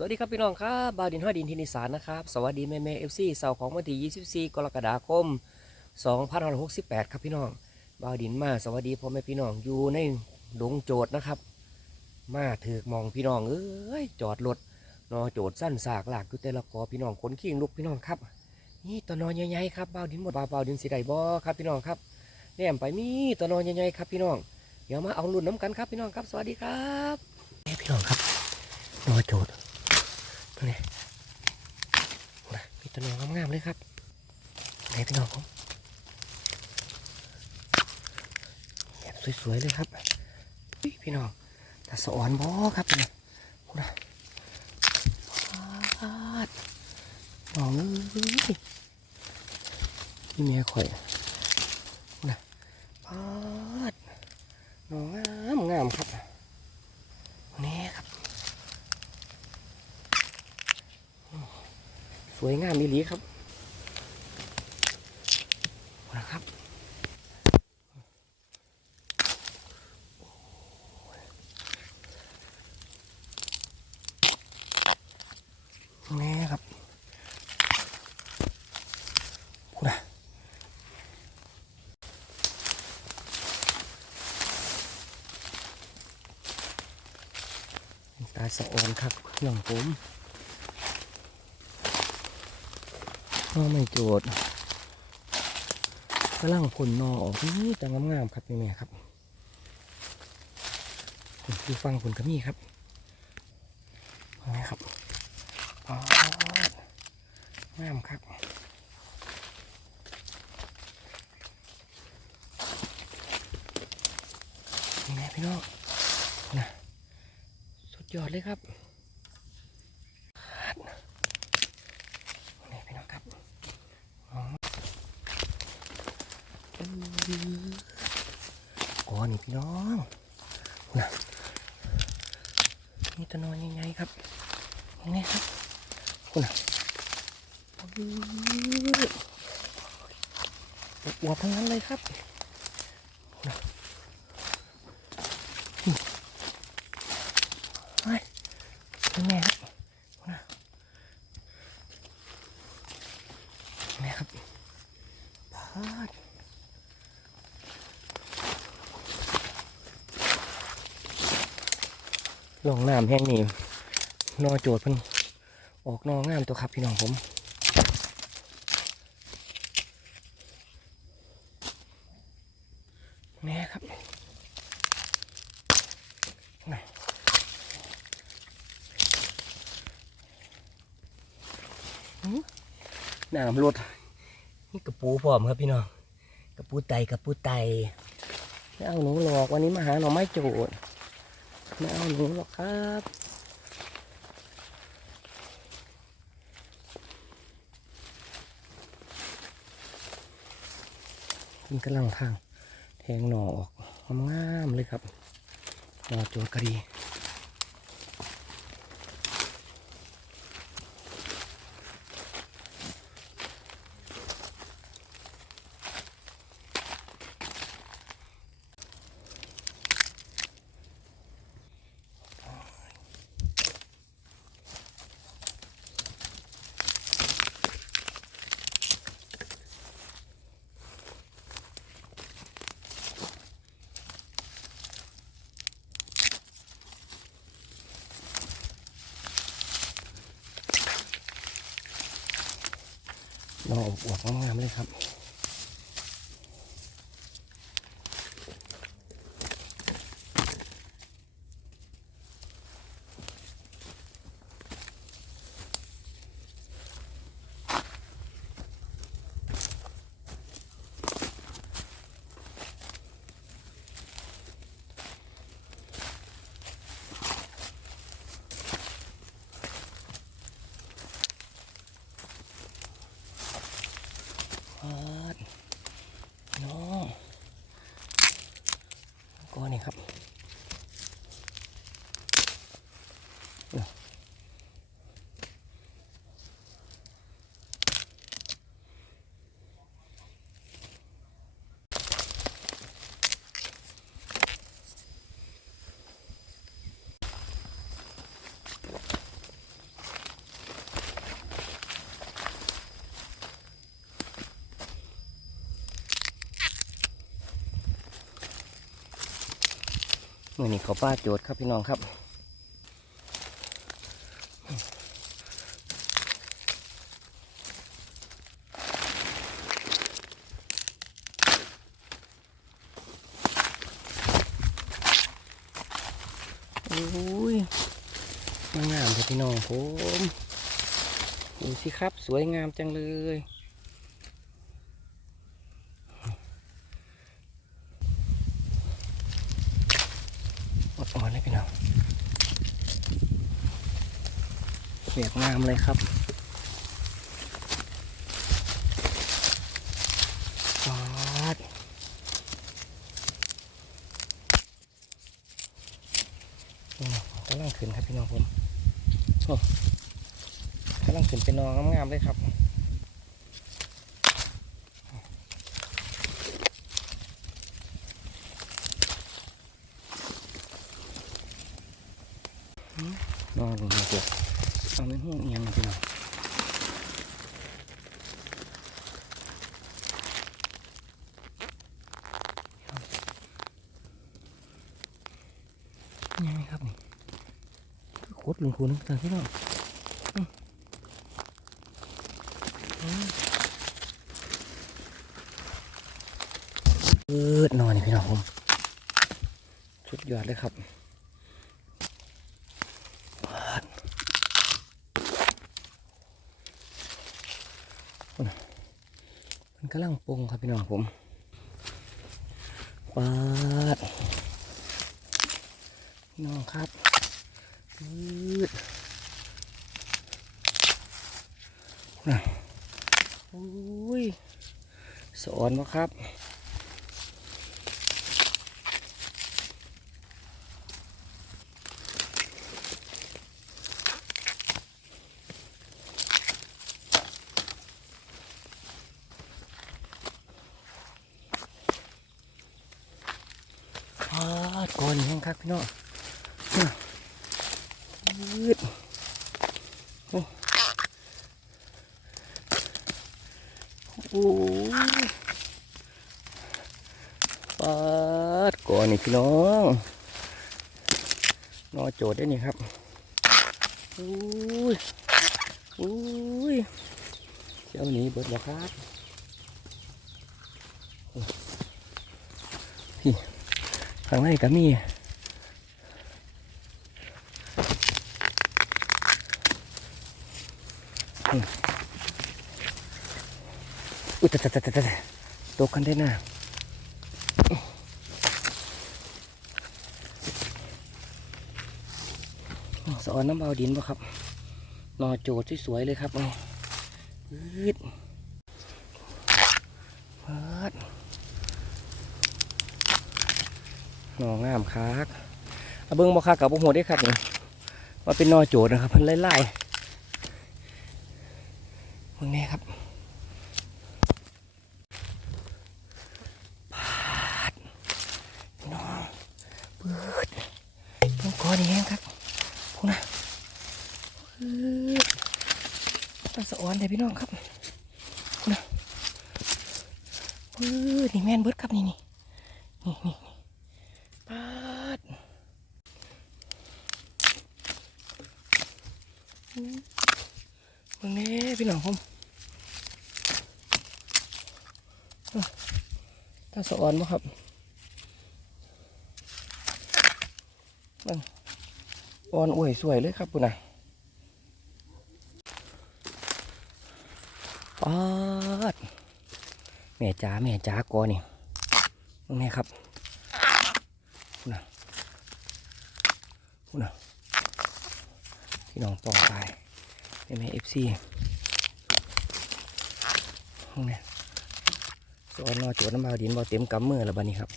สวัสดีครับพี่น้องครับบาวดินห้อยดินทินิสานนะครับ สวัสดีแม่แม่เอฟซีเสาร์ของวันที่24 กรกฎาคม2568 ครับพี่น้องบาวดินมาสวัสดีพ่อแม่พี่น้องอยู่ในดงโจดนะครับ มาถือมองพี่น้องเอ้ยจอดรถนอโจดสั้นสากหลากอยู่แต่ละกอพี่น้องขนขิงลุกพี่น้องครับนี่ตัวนอนใหญ่ๆครับบาวดินหมดบาบาวดินสีไดบอครับพี่น้องครับแนมไปมีตัวนอนใหญ่ๆครับพี่น้องเดี๋ยวมาเอาลุ่นน้ำกันครับพี่น้องครับ สวัสดีครับนี่พี่น้องครับนอโจด นี้นะมีตัวหนองงามๆเลยครับไหนพี่น้องผมแบบสวยๆเลยครับ พี่น้องตาสอนบอครับพี่น้องพูดนะปาดน้องเอ้ยนี่เมียข่อยพูดนะปาดน้องงามงามๆครับนี่ครับ สวยงามอีหลีครับนะครับนี่ครับพูดนะตา สะออนครับเครื่องผมก็ไม่โจทย์กำลังผลนอออกนี่แต่งามๆครับพี่แม่ครับดูฟังผลกระมี่ครับเห็นไหมครับงามครับนี่แม่พี่น้องนะ ยอดเลยครับนี่พี่น้องครับอ๋ออ๋อนี่พี่น้องนะนี่ตัวนอนยังไงครับนี่ครับคุณนะอวบทั้งนั้นเลยครับนะนี่ไปเป็นไงครับ แม่ครับพาด ลองน้ำแห้งนี่นอโจดเพิ่นออกนองามตัวครับพี่น้องผมแม่ครับนี่น้ำรดนี่กระปูพร้อมครับพี่น้องกระปูไตกระปูไตเอาหนูหรอกวันนี้มาหาหน่อไม้โจด ไม่เอาหนูหรอกครับมันกำลังทางแทงหน่อออกงามๆเลยครับหน่อจดกระดี นออวบงามๆเลยครับ มื่อนี้เขาป้าโจทย์ครับพี่น้องครับโอ้ยมันงามเลยพี่น้องผมดูสิครับ สวยงามจังเลย อนเลยพี่น้องเปียกงามเลยครับปาดนี่กำลังขึ้นครับพี่น้องผมโอ้กำลังขึ้นเป็นนองงามๆเลยครับ นอนลงมาเกือบเอาไม่ห้องเอียงนะพี่น้องยังไงครับนี่ คือโคตรลงทุนนพี่น้องเอิดนอนนี่พี่น้องผมสุดยอดเลยครับมันกำลังปรุงครับพี่น้องผมปาดพี่น้องครับ น่ะโอ้ยสอนมาครับปาดก่อนแห้งครับพี่น้องน่ะยืด โอ้โอ้ปาดก่อนนี่พี่น้องนอโจทย์ได้นี่ครับอุ้ยอุ้ยเจ้าหนี้เบิดแล้วครับพี่ข้างในก็มีอืมอุ้ ยแต่แต่แต่แต่ตกกันได้น่ะสอนน้ำเบาดินป่ะครับนอโจทย์สวยๆเลยครับนี่ยืดเปิดนองามคักเอาเบิ้งบ่คักกับบ่โหดได้ครับนี่ว่าเป็นนอโจดนะครับเพิ่นไล่ๆเบิ่งนี่ครับพาดพี่น้องเปิด เบิ่งก้อนนี่แห้งครับพูนะต้องสะอ้อนเลยพี่น้องครับพูนะนี่แม่นเบิดครับนี่นี่นี่นี่ปาดมึงนี่พี่น้องผมอ้าวตาสะอ้อนบ่ครับเบิ่ง อ่อนอวยสวยเลยครับปุ่นนะปาดแม่จ๋าแม่จ๋ากอนี่มึงนี่ครับพี่น้องปองตายเป็นแม่เอฟซีห้องนี้สอนนอโจดน้ำบาดินบาเต็มกำมือแล้วบัดนี้ครับ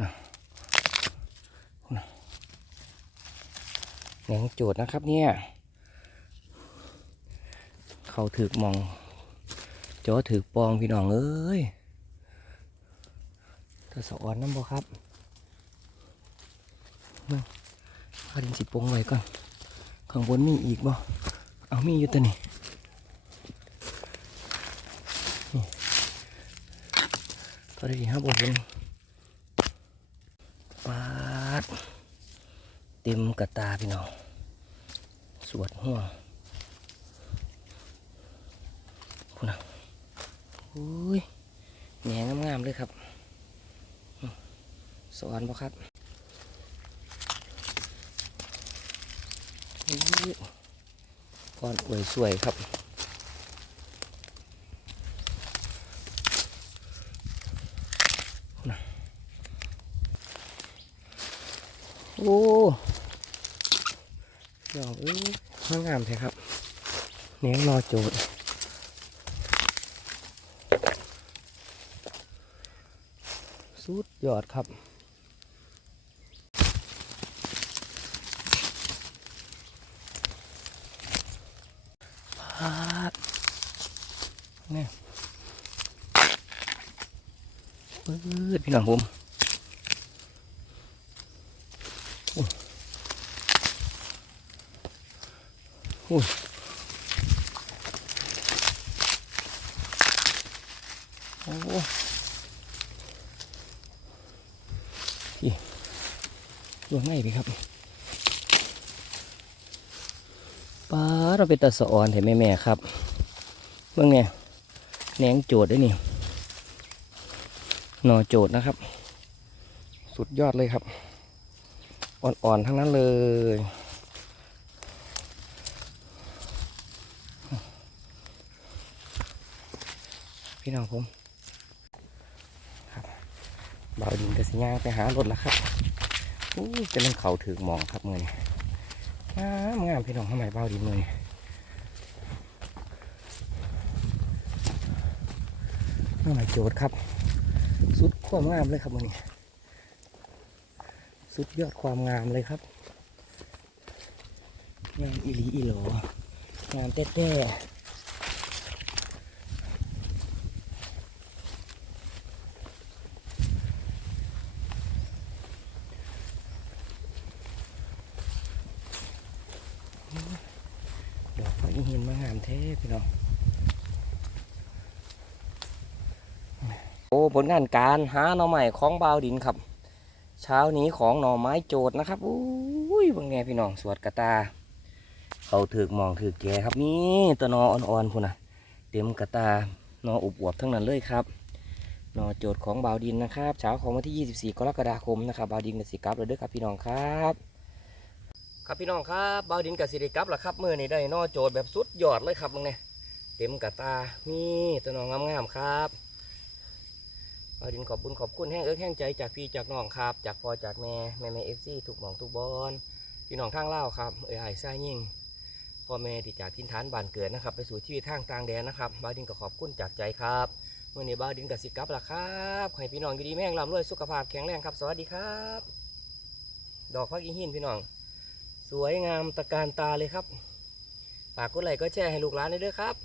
น่ะน่ะ แหนงโจดนะครับเนี่ย เขาถือกมองจอถือกปองพี่น้องเอ้ยถ้าสอนน้ำบ่ครับพาดินสิปงไว้ก่อนข้างบนมีอีกบ่เอามีอยู่ตัวนี้ตอนนี้ครับผมเห็นปปาดเต็มกระตาพี่น้อง สวดหัวคุณนะอุ้ยแหนงามๆเลยครับอืมสอนบ่ครับอุ้ยก้อนอวยสวยครับโอ้ดอกเอ้ยงามงามแท้ครับ เนี้ยรอโจดสุดยอดครับเนี่ยปืดพี่น้องผม อุ้ยโอ้พี่ลวงง่ายพี่ครับป้าเราเป็นตาสะออนเห็นไหมแม่ครับเมื่อไงแหนงโจดด้วยนี่หน่อโจดนะครับ สุดยอดเลยครับ อ่อนๆทั้งนั้นเลย พี่น้องผมครับบ่าวดินกับสิย่างไปหารถแล้วครับอู้ยจะเล่นเขาถือหมองครับมือนี่งามงามพี่น้องทำไมบ่าวดินมือนี่ทำไมโจทย์ครับ สุดความงามเลยครับมือนี่สุดยอดความงามเลยครับงามอีหลีอีหลองามแต้ๆ ดอกไม้หินมางามเทพี่น้อง โอ้ ผลงานการหาหน่อใหม่ของบาวดินครับ เช้านี้ของหน่อไม้โจดนะครับอุ้ยบางแงพี่น้องสวดกระตา เขาถือกมองถือกแกครับนี่ตัวนออ่อนๆพุ่นะเต็มกระตาหนออุบอวบทั้งนั้นเลยครับหนอโจดของบาวดินนะครับเช้าของวันที่ 24 กรกฎาคมนะครับบาวดินกับสีกับเลยด้อครับพี่น้องครับครับพี่น้องครับบาวดินกับสิริกับล่ะครับมือนี้ได้หนอโจดแบบสุดยอดเลยครับมึงเนี่ยเต็มกระตานี่ตัวนองงามๆครับ บาดินขอบบุญขอบคุณแห้งเอิ้กแห้งใจจากพี่จากน้องครับ จากพ่อจากแม่แม่แม่เอฟซีทุกหมองทุกบอลพี่น้องทางเล่าครับเอ้ยไอ้ซ่ายิ่งพ่อแม่ที่จากทินฐานบ้านเกิดนะครับ ไปสู่ชีวิตทางต่างแดนนะครับบ้าดินก็ขอบคุณจากใจครับเมื่อนี้บ้าวดินกับสิกับละครับให้พี่น้องอยู่ดีแม่งร่ำรวยสุขภาพแข็งแรงครับ สวัสดีครับ ดอกพักอีหินพี่น้อง สวยงามตะการตาเลยครับฝากกดไลค์ก็แชร์ให้ลูกหลานได้ด้อครับ